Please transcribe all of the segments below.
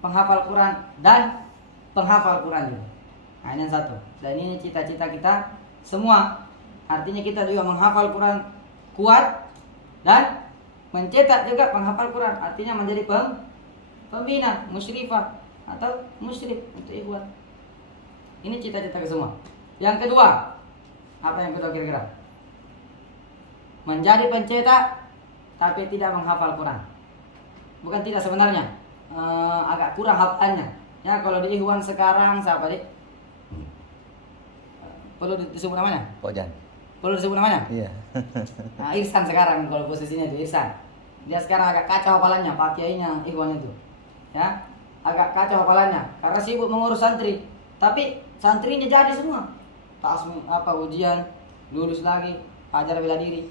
penghafal Quran dan penghafal Quran juga. Nah, ini yang satu. Dan ini cita-cita kita semua. Artinya kita juga menghafal Quran kuat dan mencetak juga penghafal Quran. Artinya menjadi pembina, musyrifah atau musyrif untuk ikhwan. Ini cita-cita kita semua. Yang kedua, apa yang kedua kira-kira? Menjadi pencetak tapi tidak menghafal Quran. Bukan tidak sebenarnya, agak kurang hafalannya. Ya, kalau di ikhwan sekarang siapa dik? Perlu disebut namanya? Pojan. Perlu disebut namanya? Iya. Nah, Ihsan sekarang kalau posisinya itu Ihsan. Dia sekarang agak kacau hafalannya, Pak Kiainya ikhwan itu. Ya, agak kacau hafalannya karena sibuk mengurus santri. Tapi santrinya jadi semua. Tasmi apa ujian, lulus lagi, ajar bela diri.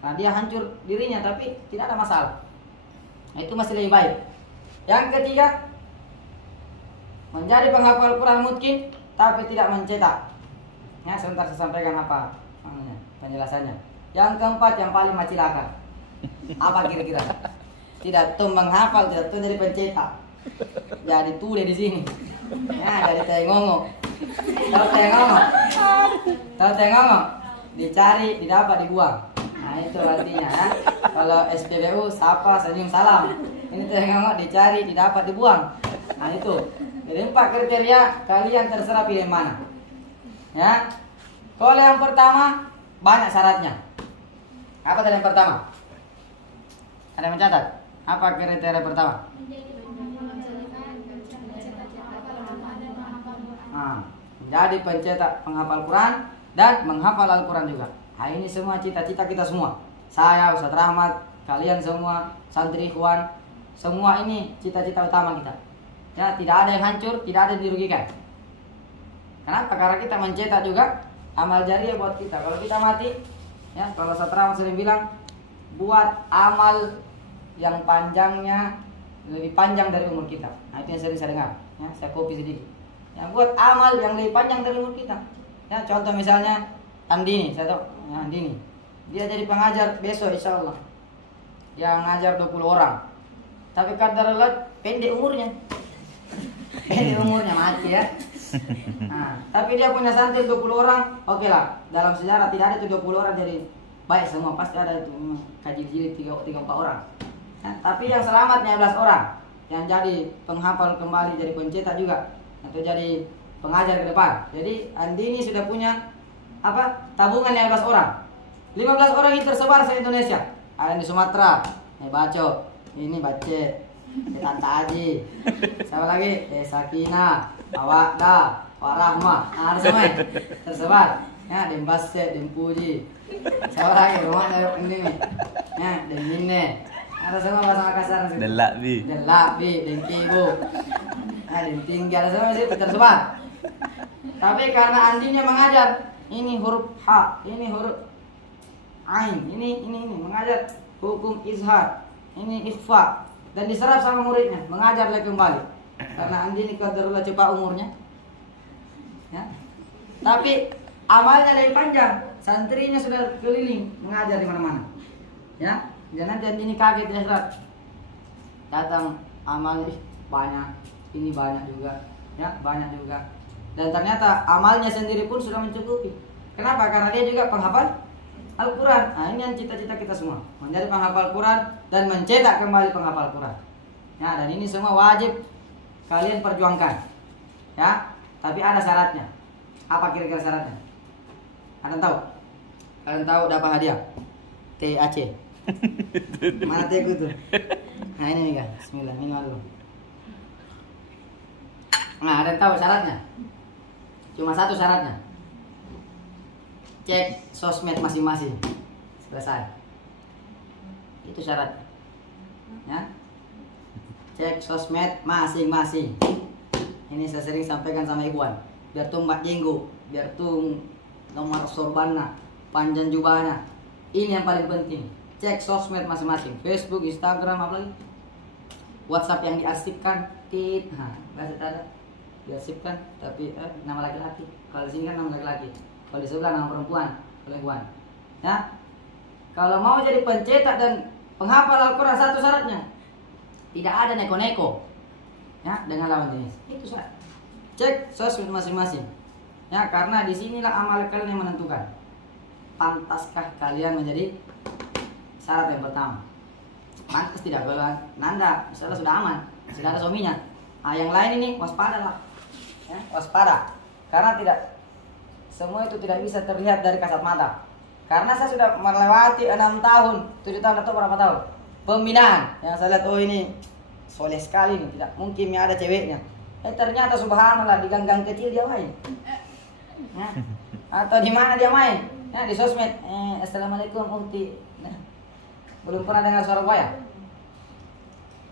Nah, dia hancur dirinya tapi tidak ada masalah. Nah, itu masih lebih baik. Yang ketiga, menjadi penghafal Quran mungkin tapi tidak mencetak. Ya, sebentar saya sampaikan apa penjelasannya. Yang keempat yang paling macilaka. Apa kira-kira? Tidak tuh menghafal, tidak tuh jadi pencetak. Jadi tule di sini. Ya, jadi tengongok. Tahu tengongok? Tahu tengongok? Dicari, didapat, dibuang. Nah, itu artinya ya. Kalau SPBU sapa senyum salam. Ini tengongok, dicari, didapat, dibuang. Nah, itu. Jadi 4 kriteria, kalian terserah pilih mana. Ya. Kalau yang pertama banyak syaratnya. Apa tadi yang pertama? Ada yang mencatat? Apa kriteria pertama? Nah, menjadi pencetak penghafal Quran dan menghafal Al-Quran juga. Nah, ini semua cita-cita kita semua. Saya, Ustaz Rahmat, kalian semua, santri ikhwan, semua ini cita-cita utama kita. Ya, tidak ada yang hancur, tidak ada yang dirugikan. Kenapa? Karena kita mencetak juga amal jariah buat kita. Kalau kita mati, ya, kalau Ustaz Rahmat sering bilang, buat amal yang panjangnya lebih panjang dari umur kita. Nah, itu yang sering saya dengar. Ya, saya copy sedikit. Yang buat amal yang lebih panjang dari umur kita. Ya, contoh misalnya Andini, saya tahu, ya, Andini. Dia jadi pengajar besok insya Allah. Yang ngajar 20 orang. Tapi kadarullah pendek umurnya. Pendek umurnya mati ya. Nah, tapi dia punya santri 20 orang, oke lah. Dalam sejarah tidak ada itu 20 orang jadi baik semua, pasti ada itu kaji jilid 3-4 orang. Nah, tapi yang selamatnya 11 orang yang jadi penghafal kembali, jadi pencetak juga atau jadi pengajar ke depan. Jadi Andini sudah punya apa? Tabungan 15 orang. 15 orang ini tersebar se Indonesia. Ada di Sumatera, Baco, ini Bace, Tante Aji, siapa lagi? Sakina, Awakda, Warahmah. Nah, ada semua tersebar. Ya, Dembase, Dempuji. Siapa lagi? Rumahnya ini nih. Ya, Demine. Ada semua bahasa Makassar. Delabi. Delabi, Dempibu. Nah, Demtinggi ada semua sih tersebar. Tapi karena Andinya mengajar, ini huruf H, ini huruf Ain, ini mengajar hukum izhar, ini ikhfa, dan diserap sama muridnya, mengajar lagi kembali. Karena Andi ini kadarullah cepat umurnya. Ya. Tapi amalnya lebih panjang, santrinya sudah keliling mengajar di mana-mana. Ya, jangan Andi ini kaget ya, Ustaz. Datang amalnya banyak, ini banyak juga, ya, banyak juga. Dan ternyata amalnya sendiri pun sudah mencukupi. Kenapa? Karena dia juga penghafal Al-Quran. Nah, ini yang cita-cita kita semua, menjadi penghafal Quran dan mencetak kembali penghafal Quran. Ya, dan ini semua wajib kalian perjuangkan. Ya, tapi ada syaratnya. Apa kira-kira syaratnya? Kalian tahu? Kalian tahu dapat hadiah? TAC. Mana teku tuh? Nah, ini nih kan. Bismillah, minum dulu. Nah, ada yang tahu syaratnya? Cuma satu syaratnya. Cek sosmed masing-masing. Selesai. Itu syaratnya. Ya. Cek sosmed masing-masing. Ini saya sering sampaikan sama Ikhwan. Biar tuh mbak jenggo, biar tuh nomor sorbanna, panjang jubahnya. Ini yang paling penting. Cek sosmed masing-masing. Facebook, Instagram, apa lagi? WhatsApp yang diarsipkan. Nah, bahasa ada. Diarsipkan, tapi nama laki-laki. Kalau di sini kan nama laki-laki. Kalau di sebelah nama perempuan, oleh Ikhwan. Ya. Kalau mau jadi pencetak dan penghafal Al-Quran, satu syaratnya. Tidak ada neko-neko. ya dengan lawan jenis. Itu saja. Cek sosmed masing-masing. Ya, karena disinilah amal kalian yang menentukan. Pantaskah kalian menjadi syarat yang pertama? Pantas tidak? Kalau Nanda misalnya sudah aman, sudah ada suaminya. Nah, yang lain ini waspadalah. Ya, waspada. Karena tidak semua itu tidak bisa terlihat dari kasat mata. Karena saya sudah melewati 6 tahun, 7 tahun atau berapa tahun pembinaan. Yang saya lihat, oh ini soleh sekali nih, tidak mungkin ada ceweknya. Ternyata subhanallah di gang-gang kecil dia main. Ya. Atau di mana dia main? Ya, di sosmed. Assalamualaikum Ukti. Nah, belum pernah dengar suara buaya?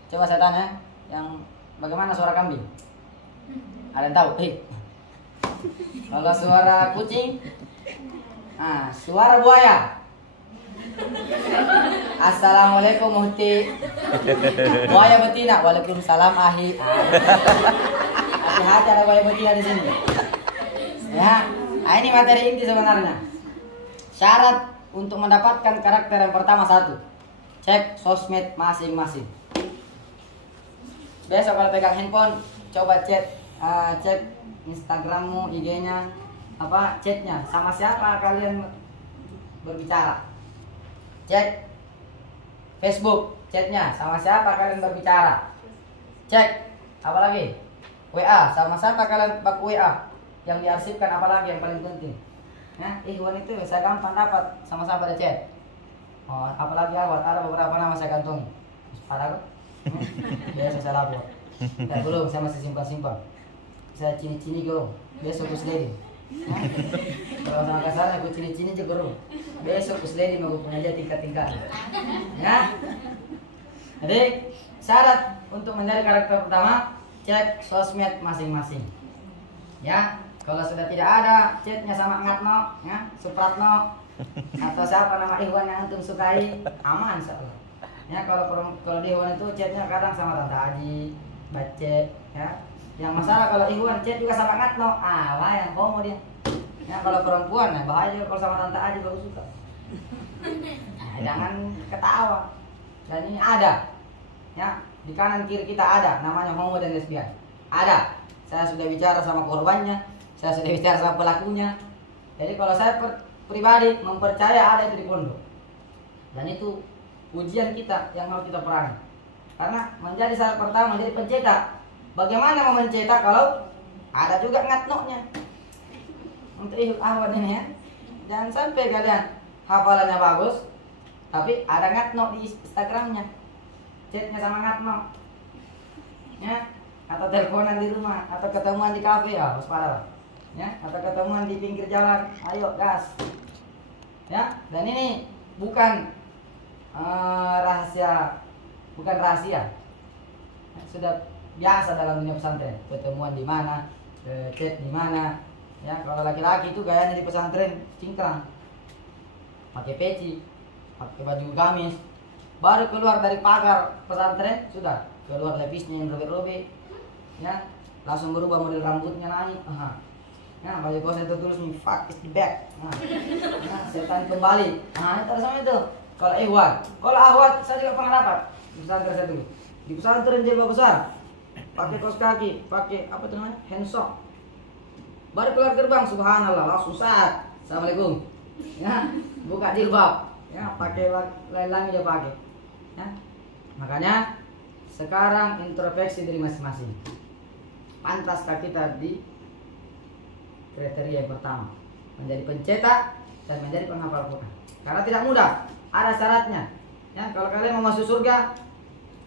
Coba saya tanya, yang bagaimana suara kambing? Ada yang tahu? Kalau suara kucing, suara buaya. Assalamualaikum Muhti. Buaya betina. Waalaikumsalam Ahi. Hati-hati ada buaya betina di sini. Ya, ini materi inti sebenarnya. Syarat untuk mendapatkan karakter yang pertama satu, cek sosmed masing-masing. Besok kalau pegang handphone, coba cek Instagrammu, IG-nya, chatnya, sama siapa kalian berbicara. Cek Facebook, chatnya, sama siapa kalian berbicara. Cek, apalagi WA, sama siapa kalian baku WA. Yang diarsipkan apalagi yang paling penting. Ya, ikhwan itu saya gampang dapat sama siapa ada chat. Oh, apalagi awal ada beberapa nama saya kantongi. Ada kok. Biasa saya lapor. Dan belum, saya masih simpan-simpan. Saya cini-cini gerung. Besok kusleding. Kalau sama kasar aku cini-cini aja gerung. Besok kusleding mau punya aja tingkat-tingkat. Ya. Jadi syarat untuk mencari karakter pertama, cek sosmed masing-masing. Ya, kalau sudah tidak ada chatnya sama Ngatno, ya, Supratno, atau siapa nama Ikhwan yang antum sukai, aman insyaallah. Ya, kalau di Ikhwan itu chatnya kadang sama Tante Haji, Bacet, ya. Yang masalah kalau Ikhwan chat juga sama Ngatno, wah yang homo dia. Ya, kalau perempuan, bahaya kalau sama Tante Haji baru suka. Jangan ketawa. Dan ini ada, ya, di kanan kiri kita ada, namanya homo dan lesbian. Ada. Saya sudah bicara sama korbannya, saya sudah bicara sama pelakunya. Jadi kalau saya pribadi mempercaya ada itu di pondok. Dan itu ujian kita yang harus kita perangi. Karena menjadi syarat pertama menjadi pencetak. Bagaimana mau mencetak kalau ada juga ngatnoknya? Untuk ikut ahwat ini ya. Jangan sampai kalian hafalannya bagus, tapi ada ngatnok di Instagramnya. Chatnya sama ngatnok. Ya. Atau teleponan di rumah, atau ketemuan di kafe, waspada, ya, atau ketemuan di pinggir jalan, ayo gas, ya. Dan ini bukan rahasia, sudah biasa dalam dunia pesantren. Ketemuan di mana, chat di mana, ya. Kalau laki-laki itu gayanya di pesantren cingkrang, pakai peci, pakai baju gamis, baru keluar dari pagar pesantren sudah keluar levisnya yang robek-robek. Ya, langsung berubah model rambutnya naik. Ya, baju kos itu tulis nih, fuck is the back. Ya, setan kembali. Itu sama itu. Kalau Ikhwan, kalau Ahwat saya juga pernah dapat di pesantren saya dulu. Di pesantren jilbab besar, pakai kaos kaki, pakai apa tuh namanya, handsock. Baru keluar gerbang, subhanallah, langsung saat, assalamualaikum. Ya, buka jilbab, ya, pakai lelang aja pakai. Ya, makanya sekarang introspeksi diri masing-masing. Pantaskah kita di kriteria yang pertama, menjadi pencetak dan menjadi penghafal Quran? Karena tidak mudah, ada syaratnya. Ya, kalau kalian mau masuk surga,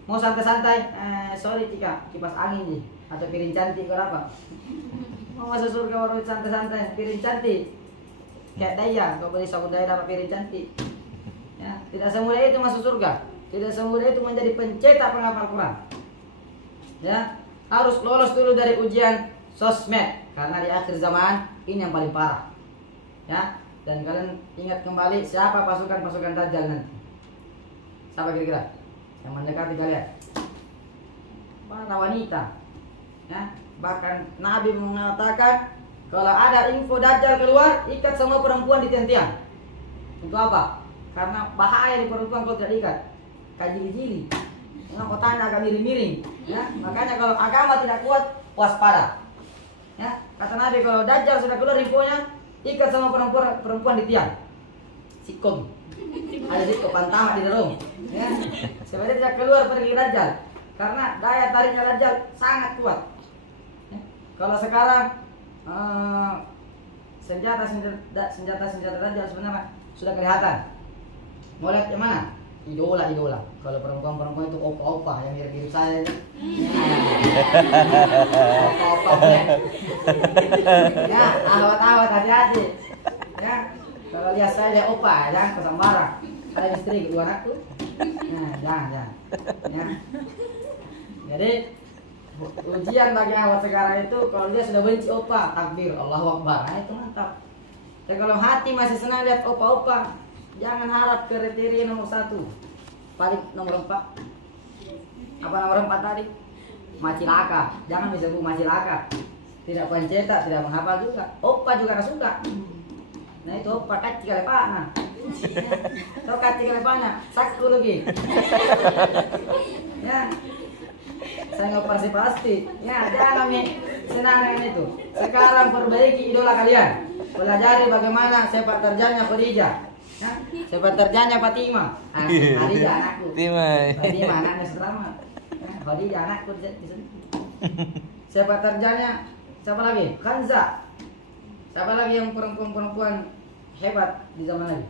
mau santai-santai, sorry Tika, kipas angin nih, atau piring cantik apa? Mau masuk surga baru santai-santai, piring cantik, kayak daya, kau beli sabun daya dapat piring cantik. Ya, tidak semudah itu masuk surga, tidak semudah itu menjadi pencetak penghafal Quran. Ya. Harus lolos dulu dari ujian sosmed, karena di akhir zaman ini yang paling parah. Ya, dan kalian ingat kembali siapa pasukan-pasukan Dajjal nanti. Siapa kira-kira yang mendekati kalian? Para wanita. Ya, bahkan Nabi mengatakan kalau ada info Dajjal keluar, ikat semua perempuan di tiang-tiang. Untuk apa? Karena bahaya di perempuan kalau tidak ikat. Kajili-jili. Dengan kotanya agak miring-miring. Ya, makanya kalau agama tidak kuat, waspada. Ya, kata Nabi kalau Dajjal sudah keluar infonya, ikat sama perempuan di tiang. Sikong. Ada di pantama di dalam. Ya. Sebenarnya tidak keluar pergi Dajjal karena daya tariknya Dajjal sangat kuat. Ya. Kalau sekarang senjata Dajjal sebenarnya sudah kelihatan. Mau lihat yang mana? Idola. Kalau perempuan itu opa yang mirip saya. Opa. Ya, awat hati-hati. Ya, kalau lihat saya dia opa, jangan kesambaran. Ada istri kedua anakku. Nah, jangan. Ya. Jadi ujian bagi awat sekarang itu kalau dia sudah benci opa, takbir, Allahu Akbar. Nah, itu mantap. Dan kalau hati masih senang lihat opa-opa, jangan harap kriteria nomor 1. Paling nomor 4. Apa nomor 4 tadi? Macilaka. Jangan bisa macilaka. Tidak pencetak, tidak menghafal juga. Opa juga gak suka. Nah itu opa kacik kalepana. Tahu kacik kalepana? Saktu lagi. Ya. Saya ngoperasi plastik. Ya, jangan senang dengan itu. Sekarang perbaiki idola kalian. Pelajari bagaimana sepak terjangnya Khadijah. Ya, sepak terjangnya Fatimah. Khadijah anakku. Fatimah anaknya selamat. Khadijah anakku di sini. Sepak terjangnya siapa lagi? Khanza. Siapa lagi yang perempuan hebat di zaman Nabi?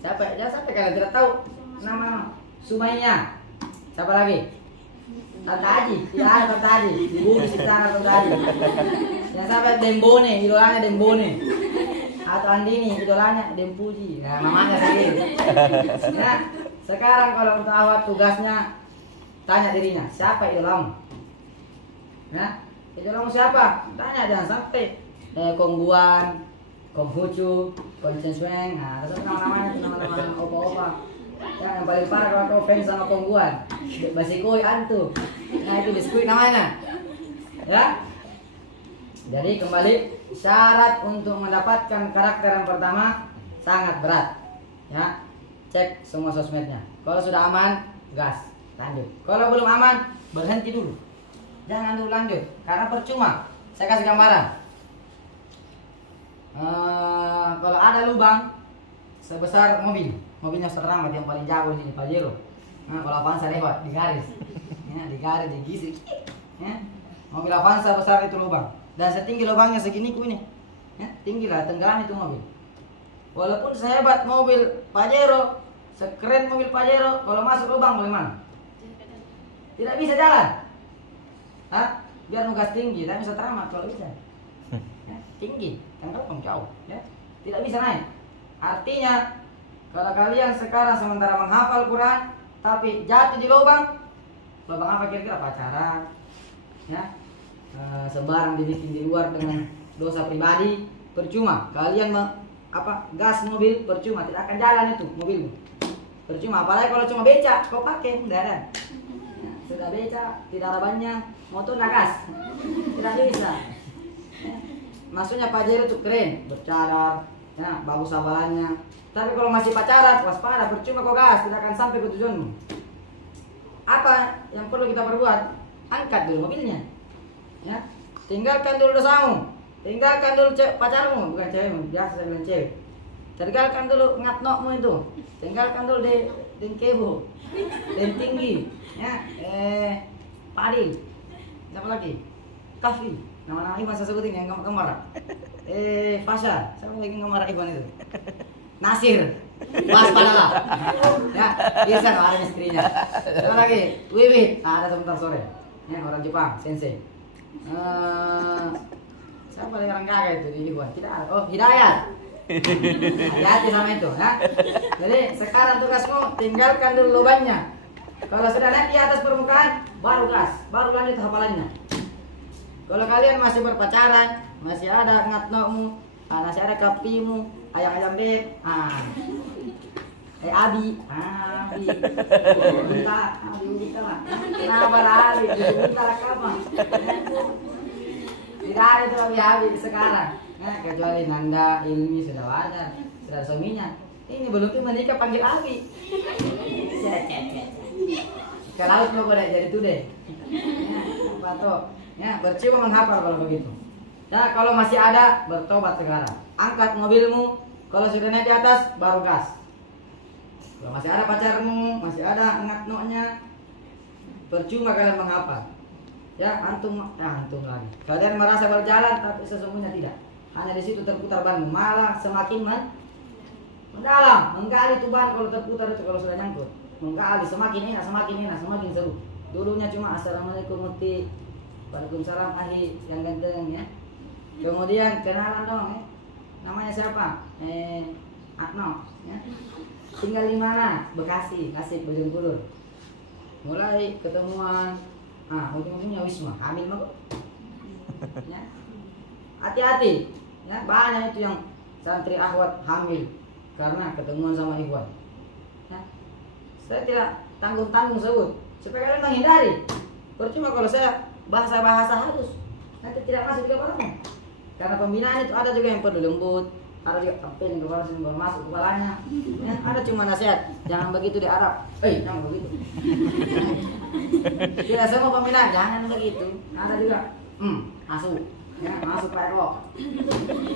Siapa? Ya sampai kalian tidak tahu nama Sumayyah. Siapa lagi? Tante Haji. Tidak ada Tante Haji. Di bumi sekitar Tante Haji. Yang sampai Dembone, idolanya Dembone. Atau Andini, idolanya Dempuji. Nah, namanya sendiri. Ya, sekarang kalau untuk awak tugasnya tanya dirinya, siapa idolamu? Ya, idolamu siapa? Tanya, jangan sampai Kongguan, Konghucu, Kongcensweng. Nah, terus nama-namanya nama-nama opa-opa. Ya, yang paling parah kalau kau fans sama Kongguan, Basikoi Antu. Nah, itu biskuit namanya. Ya. Jadi kembali, syarat untuk mendapatkan karakter yang pertama sangat berat. Ya, cek semua sosmednya. Kalau sudah aman, gas, lanjut. Kalau belum aman, berhenti dulu. Jangan dulu lanjut, karena percuma. Saya kasih gambaran. Kalau ada lubang sebesar mobilnya seramat yang paling jago di sini Pajero. Nah, kalau Avanza lewat di garis, ya, di gisi. Ya, mobil Avanza besar itu lubang. Dan setinggi lubangnya segini ku ini, ya, tinggi lah, tenggelam itu mobil. Walaupun sehebat mobil Pajero, sekeren mobil Pajero, kalau masuk lubang bagaimana? Tidak bisa jalan. Hah? Biar nugas tinggi, tidak bisa teramat kalau bisa. Ya, tinggi, tenggelam jauh, ya, tidak bisa naik. Artinya, kalau kalian sekarang sementara menghafal Quran, tapi jatuh di lubang apa kira-kira? Pacaran, ya. Sembarang dibikin di luar dengan dosa pribadi, percuma. Kalian gas mobil percuma, tidak akan jalan itu mobilmu. Percuma, apalagi kalau cuma beca, kau pakai kendaraan. Ya, sudah beca, tidak ada bannya, motor gas, tidak bisa. Ya. Maksudnya Pajero itu keren, bercadar, ya, bagus hafalannya. Tapi kalau masih pacaran, waspada, percuma kau gas, tidak akan sampai ke tujuanmu. Apa yang perlu kita perbuat? Angkat dulu mobilnya. Ya, tinggalkan dulu dosamu, tinggalkan dulu pacarmu, bukan cewekmu, biasa saya bilang cewek. Tinggalkan dulu ngatnokmu itu, tinggalkan dulu dengkebu, dan tinggi, ya, Padil, siapa lagi? Kafi, nama-nama Iwan saya sebutin yang kemar. Fasha, siapa lagi kemar Iwan itu? Nasir, waspada lah, ya, bisa nggak ada istrinya. Siapa lagi? Wiwit, ada sebentar sore, ya, orang Jepang, sensei. Siapa lagi orang kaya itu di Iwan? Tidak ada. Oh, Hidayat. Hati-hati sama itu, ya. Jadi sekarang tugasmu tinggalkan dulu lubangnya. Kalau sudah naik di atas permukaan, baru gas, baru lanjut hafalannya. Kalau kalian masih berpacaran, masih ada ngatnokmu, masih ada kapimu, ayam-ayam beb, Abi, Abi lah. Kenapa lagi? Minta apa? Tidak ada itu Abi sekarang. Nah, kecuali Nanda, Ilmi sudah ada suaminya. Ini belum menikah panggil Abi. ke laut mau boleh jadi tuh deh. Ya, apa tuh? Ya, bercoba menghafal kalau begitu. Ya, kalau masih ada bertobat sekarang. Angkat mobilmu, kalau sudah naik di atas baru gas. Kalau masih ada pacarmu, masih ada ngatnoknya, percuma kalian menghafal. Ya, antum lagi. Kalian merasa berjalan tapi sesungguhnya tidak. Hanya di situ terputar banmu, malah semakin mendalam, menggali tuh ban kalau terputar itu kalau sudah nyangkut. Menggali semakin enak, semakin seru. Dulunya cuma assalamualaikum muti, waalaikumsalam ahi yang ganteng ya. Kemudian kenalan dong ya. Namanya siapa? Atno ya. Tinggal di mana? Bekasi, Tasik, Bojongkulur. Mulai ketemuan, ujung-ujungnya Wisma, hamil mah. Ya. Hati-hati, ya banyak itu yang santri akhwat hamil karena ketemuan sama ikhwan. Ya. Saya tidak tanggung-tanggung sebut, supaya kalian menghindari. Percuma kalau saya bahasa-bahasa halus, nanti tidak masuk ke kepalamu. Karena pembinaan itu ada juga yang perlu lembut. Ada juga tampil yang baru masuk kepalanya. Ya, ada cuma nasihat, jangan begitu di Arab. Jangan begitu. Tidak semua pembinaan, jangan begitu. Ada juga, masuk, ya, masuk Pak Eko.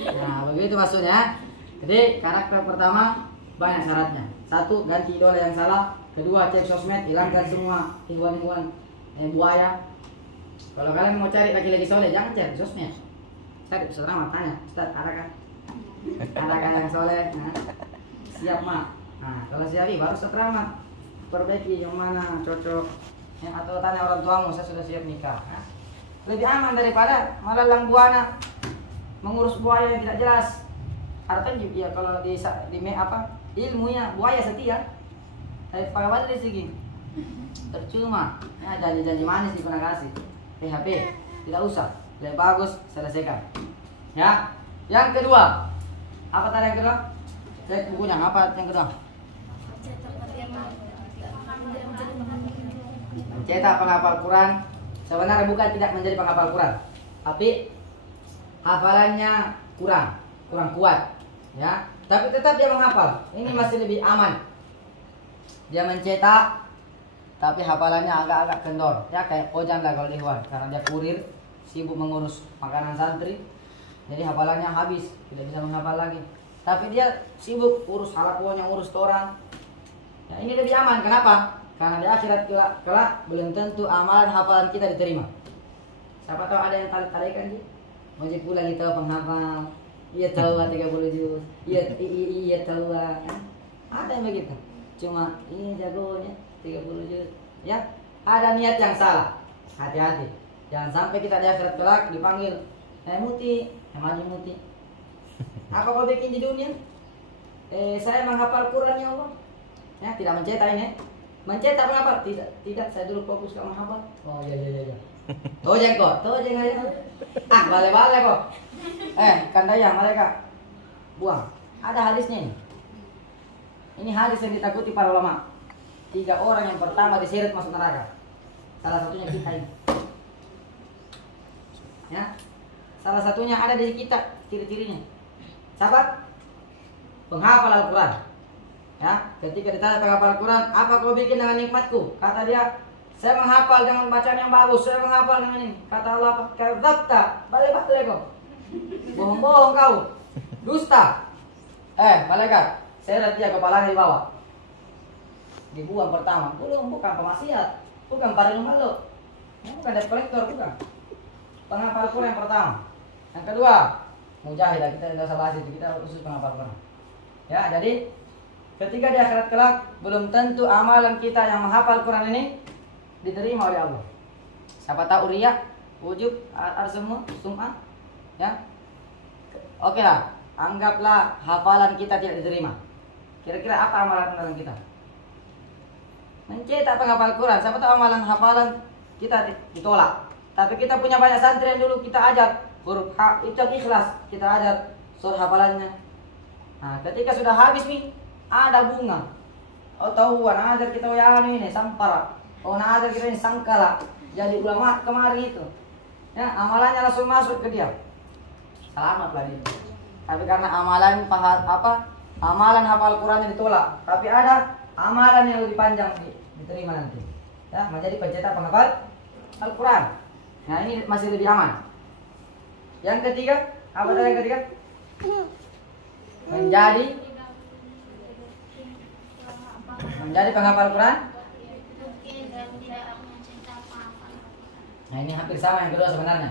Ya, begitu maksudnya. Jadi karakter pertama banyak syaratnya. Satu, ganti idola yang salah. Kedua, cek sosmed, hilangkan semua hiburan-hiburan buaya. Kalau kalian mau cari laki-laki soleh, jangan cari sosmed. Saya Ustaz Rahmat tanya, Ustaz, adakah yang soleh? Nah, siap mak. Nah, kalau siap baru Ustaz Rahmat perbaiki yang mana cocok. Ya, atau tanya orang tuamu, saya sudah siap nikah. Nah, lebih aman daripada melalang buana, mengurus buaya yang tidak jelas. Artinya ya kalau di ilmunya buaya setia. Tapi pegawai di sini percuma. Ya, janji-janji manis di pernah kasih. PHP tidak usah. Lebih bagus selesaikan. Ya. Yang kedua, apa tadi yang kedua? Cek bukunya apa yang kedua? Mencetak penghafal Quran. Sebenarnya bukan tidak menjadi penghafal Quran, tapi hafalannya kurang kuat, ya. Tapi tetap dia menghafal. Ini masih lebih aman. Dia mencetak, tapi hafalannya agak-agak kendor, ya kayak Ojan lah kalau Ikhwan, karena dia kurir, sibuk mengurus makanan santri, jadi hafalannya habis, tidak bisa menghafal lagi. Tapi dia sibuk urus halakuannya, urus toran. Ya, ini lebih aman. Kenapa? Karena di akhirat kelak belum tentu amalan hafalan kita diterima. Siapa tahu ada yang tarik-tarikan dia. Masih pulang itu penghafal. Iya tahu 30 juz. Iya tahu. Ada yang begitu. Cuma ini jagonya 30 juz. Ya, ada niat yang salah. Hati-hati. Jangan sampai kita di akhirat kelak dipanggil, Muti, Haji Muti. Apa kau bikin di dunia? Saya menghafal Quran ya Allah. Ya, tidak mencetak ini. Mencetak menghafal? Tidak, saya dulu fokus ke menghafal. Oh iya. Tojeng kok, tojeng aja. Bale-bale kok. Kandayang mereka buang. Ada hadisnya ini. Ini hadis yang ditakuti para ulama. 3 orang yang pertama diseret masuk neraka. Salah satunya kita ini. Ya. Salah satunya ada di kita ciri-cirinya. Sahabat, penghafal Al-Quran. Ya, ketika ditanya penghafal Al-Quran, apa kau bikin dengan nikmatku? Kata dia, saya menghafal dengan bacaan yang bagus, saya menghafal dengan ini. Kata Allah, kadzabta, balik kau. Bohong-bohong kau. Dusta. Malaikat, saya lihat dia kepalanya di bawah. Dibuang pertama. Bukan pemaksiat, bukan paling malu. Bukan debt collector, bukan. Penghafal Al-Quran yang pertama. Yang kedua, mujahid, kita tidak usah bahas itu, kita khusus penghafal Quran. Ya, jadi ketika di akhirat kelak belum tentu amalan kita yang menghafal Quran ini diterima oleh Allah. Siapa tahu riya, ujub, semua, sum'ah, ya. Oke lah, anggaplah hafalan kita tidak diterima. Kira-kira apa amalan kita? Mencetak penghafal Quran, siapa tahu amalan hafalan kita ditolak. Tapi kita punya banyak santri yang dulu kita ajar huruf H, itu yang ikhlas, kita ajar surah hafalannya. Nah, ketika sudah habis nih, ada bunga. Oh tahu, ajar kita yang ini sampara. Oh ajar kita ini sangkala. Jadi ulama kemarin itu, ya amalannya langsung masuk ke dia. Selamatlah dia. Tapi karena amalan amalan hafal Qurannya ditolak. Tapi ada amalan yang lebih panjang diterima nanti. ya, menjadi pencetak penghafal Al-Quran. Nah, ini masih lebih aman. Yang ketiga, apa tadi yang ketiga? Menjadi penghafal Quran. Nah, ini hampir sama yang kedua sebenarnya.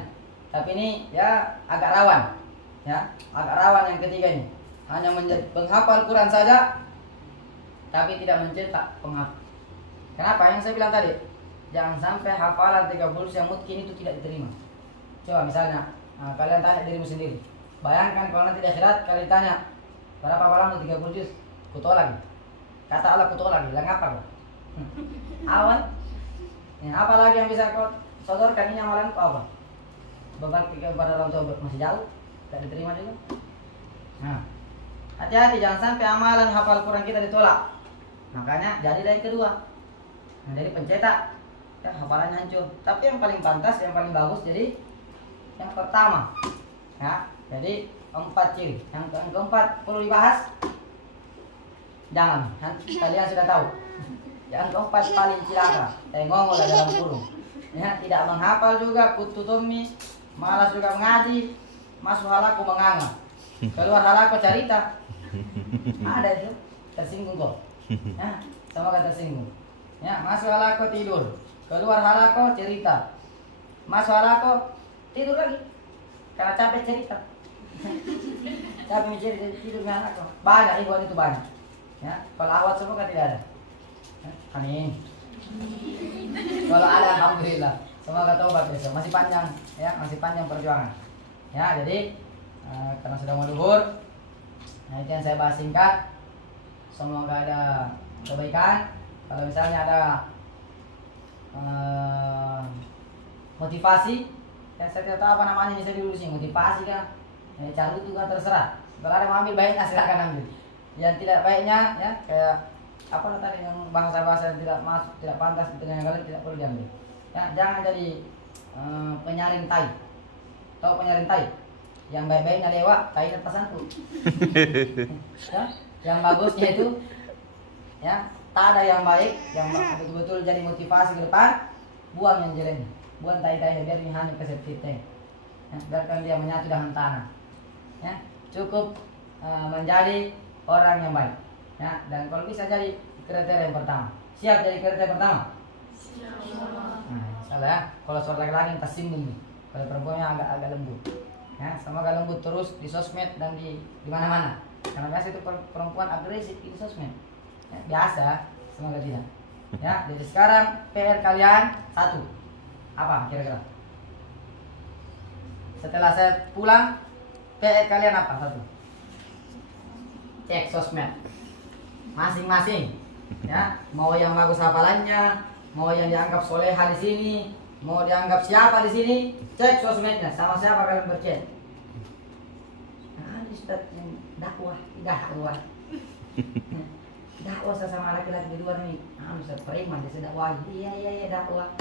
Tapi ini ya agak rawan. Ya, agak rawan yang ketiga ini. Hanya menjadi penghafal Quran saja tapi tidak mencetak penghafal. Kenapa? Yang saya bilang tadi, jangan sampai hafalan 30 yang mungkin itu tidak diterima. Coba misalnya, kalian tanya dirimu sendiri. Bayangkan kalau nanti di akhirat kalian tanya, berapa hafalanmu 30 juz? Kutolak. Kata Allah kutolak, bilang apa kau? Awan. Ya, apa lagi yang bisa kau sodorkan? Ini amalan kau apa? Berbakti kepada orang tua masih jauh, tidak diterima juga. Nah, hati-hati jangan sampai amalan hafal Quran kita ditolak. Makanya jadi dari kedua. Nah, jadi pencetak, ya hafalannya hancur. Tapi yang paling pantas, yang paling bagus jadi yang pertama. Ya, jadi 4 ciri. Yang keempat perlu dibahas. Jangan, kalian sudah tahu. Yang keempat paling cilaka, ngomong dalam kurung. Ya, tidak menghafal juga, kututumi, malas juga mengaji, masuk halaku menganga, keluar halaku cerita. Ada itu, tersinggung kok. Ya, semoga tersinggung. Ya, masuk halaku tidur, keluar halaku cerita, masuk halaku tidur lagi, karena capek cerita. Capek mencerita tidur dengan halaku. Banyak ikhwan itu banyak. Ya, kalau awat semoga tidak ada. Amin. Kalau ada alhamdulillah. Semoga taubat besok. Masih panjang ya, masih panjang perjuangan. Ya, jadi karena sudah mau duhur, nah itu yang saya bahas singkat. Semoga ada kebaikan. Kalau misalnya ada motivasi, ya saya tidak tahu apa namanya bisa diurusin, motivasi kan. Cari itu kan terserah. Kalau ada mau ambil baiknya silakan ambil. Yang tidak baiknya ya kayak apa tadi yang bahasa-bahasa yang tidak masuk, tidak pantas dengan kalian tidak perlu diambil. Ya, jangan jadi penyaring tai. Tahu penyaring tai? Yang baik-baiknya lewat, tai atas santu. Ya, yang bagusnya itu ya, tak ada yang baik, yang betul-betul jadi motivasi ke depan, buang yang jeleknya. Buang tai-tai biar ini hanya kesepitnya. Ya, biarkan dia menyatu dengan tanah. Ya, cukup menjadi orang yang baik. Ya, dan kalau bisa jadi kriteria yang pertama. Siap jadi kriteria pertama? Nah, salah ya. Kalau seorang laki-laki yang tersinggung nih. Kalau perempuannya agak lembut. Ya, semoga lembut terus di sosmed dan di mana-mana. Karena biasa itu perempuan agresif di sosmed. Ya, biasa, semoga tidak. Ya, jadi sekarang PR kalian 1. Apa kira-kira? Setelah saya pulang, PR kalian apa? 1. Cek sosmed masing-masing. Ya, mau yang bagus hafalannya, mau yang dianggap soleha di sini, mau dianggap siapa di sini, cek sosmednya sama siapa kalian berchat. Nah, Ustaz yang dakwah, dakwah sama laki-laki di luar nih. Ustaz preman dia dakwah. Iya dakwah.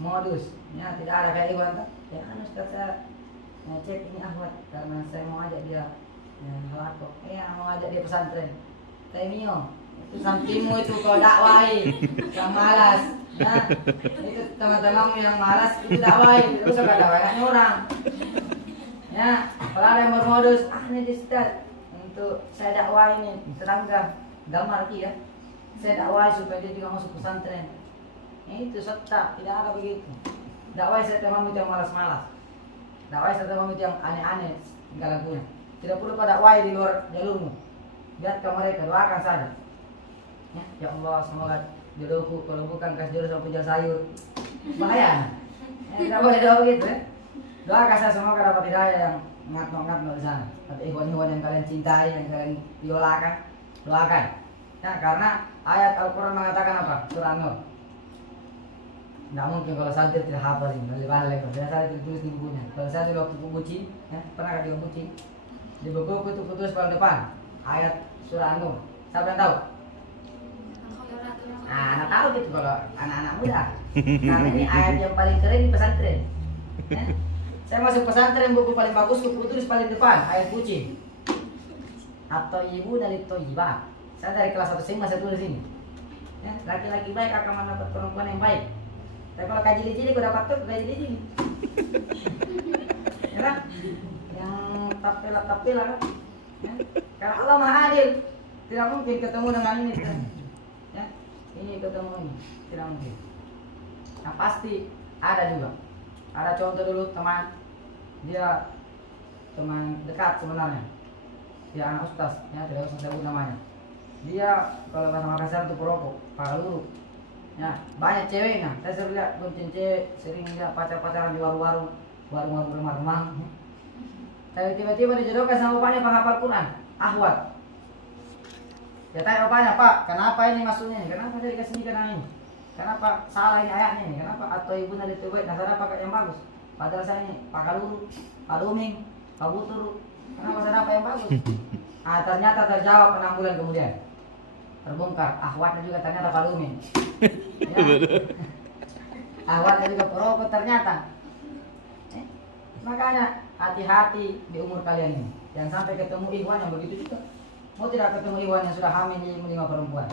Modus. Ya, tidak ada kayak Iwan. Ya, Ustaz saya cek ini ahwat karena saya mau ajak dia halako. Mau ajak dia pesantren. Temio, itu sampingmu itu kau dakwai yang malas. Nah, itu teman-temanmu yang malas itu dakwai. Terus gak dakwai orang. Ya, kalau ada yang bermodus, ini di Ustaz untuk saya dakwai ini, serangga gambar ya. Saya dakwai supaya dia juga masuk pesantren. Itu setak, tidak ada begitu. Dakwai saya temanmu yang malas-malas. Dakwai saya temanmu yang aneh-aneh segala punya. Tidak perlu kau dakwai di luar jalurmu. Biarkan mereka, doakan saja. Ya Allah, semoga jodohku, kalau bukan kasih jodoh sama penjual sayur. Bahaya. Tidak boleh doa begitu ya. Doakan saja semoga dapat hidayah yang ngat-ngat di sana. Tapi ikhwan-ikhwan yang kalian cintai, yang kalian idolakan, doakan. Ya, karena ayat Al-Quran mengatakan apa? Surah Nur. Nggak mungkin kalau santri tidak hafal ini, balik-balik. Biasa itu tulis di bukunya. Kalau saya di waktu buku ya, pernah di buku di buku itu tulis paling depan ayat surah An-Nur. Siapa yang tahu? Nah, anak tahu gitu kalau anak-anak muda. Karena ini ayat yang paling keren di pesantren. Ya. Saya masuk pesantren, buku paling bagus buku tulis paling depan ayat kucing. Atau ibu dari toyiba. Saya dari kelas 1 SMA saya tulis ini. Ya, laki-laki baik akan mendapat perempuan yang baik. Tapi kalau kajili-jili kau dapat tuh kajili-jili. Ya kan? Yang tapela kan? Ya? Karena Allah Maha Adil, tidak mungkin ketemu dengan ini. Ya? Ini ketemu ini, tidak mungkin. Nah pasti ada juga. Ada contoh dulu teman, dia teman dekat sebenarnya. Dia anak ustaz, ya tidak usah sebut namanya. Dia kalau bahasa Makassar itu perokok, pakaluru. Ya, banyak ceweknya. Saya sering lihat bonceng cewek, sering lihat pacar-pacaran di warung-warung remang-remang. Tapi tiba-tiba dijodohkan sama bapaknya penghafal Quran, Ahwat. Dia tanya bapaknya, Pak, kenapa ini maksudnya? Kenapa saya dikasih nikah dengan ini? Kenapa salah ini ayatnya ini? Kenapa atau ibu nanti terbaik? Nah, saya pakai yang bagus. Padahal saya ini pakaluru, paluming, kabuturu. Kenapa saya dapat yang bagus? Ah, ternyata terjawab 6 bulan kemudian. Terbongkar, ahwatnya juga ternyata paluming. Ya. Ahwatnya juga perokok ternyata. Makanya hati-hati di umur kalian ini. Jangan sampai ketemu ikhwan yang begitu juga. Mau tidak ketemu ikhwan yang sudah hamil 5 perempuan.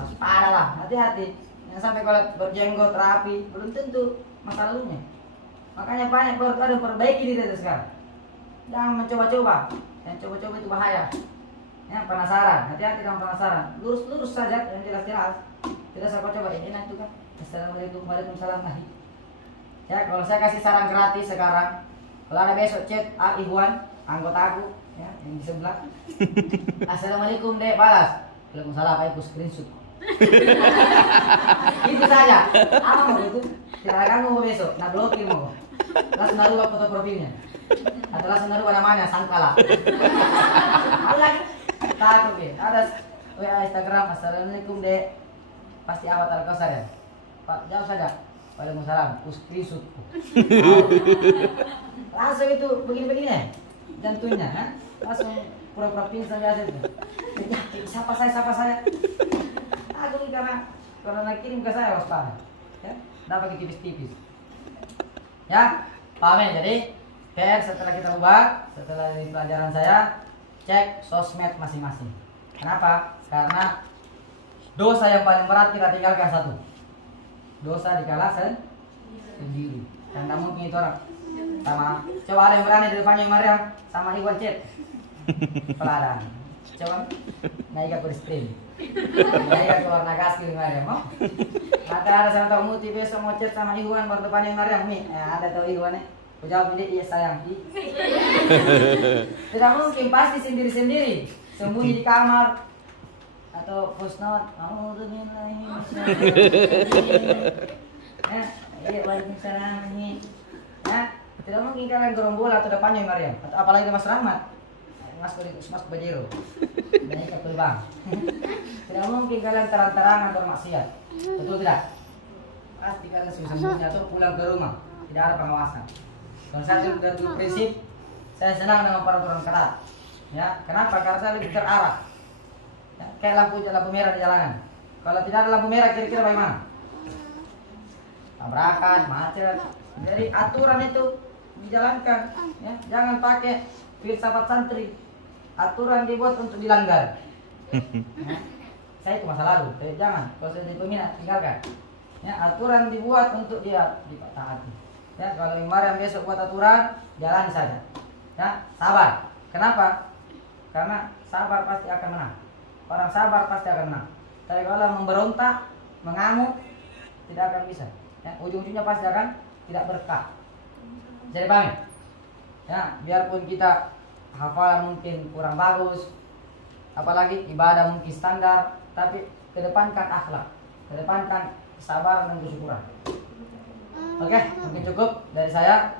Waspada lah, hati-hati. Jangan sampai kalau berjenggot rapi, belum tentu masa lalunya. Makanya banyak keluarga perbaiki diri itu sekarang. Jangan mencoba-coba. Yang coba-coba itu bahaya. Ya, penasaran, hati-hati dengan penasaran. Lurus-lurus saja, yang jelas-jelas. Tidak usah coba ini enak juga. Assalamualaikum warahmatullahi wabarakatuh. Ya, kalau saya kasih saran gratis sekarang, kalau ada besok chat Ikhwan, anggota aku, ya, yang di sebelah. Assalamualaikum dek, balas. Waalaikumsalam, aku screenshot. Itu saja. Apa mau itu? Tidak akan mau besok, nak blokir mau. Langsung naruh foto profilnya. Atau langsung naruh namanya Sangkala. Ada lagi? Takut ya. Ada WA Instagram. Assalamualaikum dek. Pasti avatar kau saja. Pak jauh saja. Waalaikumsalam. Screenshot. Langsung itu begini-begini. Jantungnya, kan? Langsung pura-pura pingsan biasa itu. Siapa saya? Aku ini karena nak kirim ke saya waspada. Ya, dapat tipis-tipis. Ya, paham ya? Jadi, setelah kita ubah, setelah ini pelajaran saya, cek sosmed masing-masing. Kenapa? Karena dosa yang paling berat kita tinggalkan satu. Dosa dikala sendiri. Dan tak mungkin itu orang sama. Coba ada yang berani di depannya Maryam sama Iwan chat. Peladan. Coba naik ke stream. Naik ke warna gas kiri Maryam. Mau? Ada sama tahu muti besok mau chat sama Iwan baru depannya Maryam nih. Ada tahu Iwan nih. Aku jawab ini iya sayang. Tidak mungkin, pasti sendiri-sendiri. Sembunyi di kamar atau voice note. Iya waalaikumsalam ini. Ya, tidak mungkin kalian gerombolan atau depannya Maryam. Atau apalagi Mas Rahmat. Mas Bajero. Dan ikat terbang. Tidak mungkin kalian terang-terangan bermaksiat. Betul tidak? Pasti kalian sembunyi atau pulang ke rumah. Tidak ada pengawasan. Dan saya sudah prinsip, saya senang dengan peraturan ketat. Ya, kenapa? Karena saya lebih terarah. Ya, kayak lampu merah di jalanan. Kalau tidak ada lampu merah, kira-kira bagaimana? Tabrakan, macet. Jadi aturan itu dijalankan. Ya, jangan pakai filsafat santri. Aturan dibuat untuk dilanggar. Ya, saya itu masa lalu, tapi jangan. Kalau saya jadi peminat, tinggalkan. Ya, aturan dibuat untuk dia ditaati. Ya, kalau Maryam besok buat aturan, jalani saja. Ya, sabar. Kenapa? Karena sabar pasti akan menang. Orang sabar pasti akan menang. Tapi kalau memberontak, mengamuk, tidak akan bisa. Ya, ujung-ujungnya pasti akan tidak berkah. Jadi paham? Ya, biarpun kita hafalan mungkin kurang bagus, apalagi ibadah mungkin standar, tapi kedepankan akhlak, kedepankan kesabaran dan kesyukuran. Oke, mungkin cukup dari saya.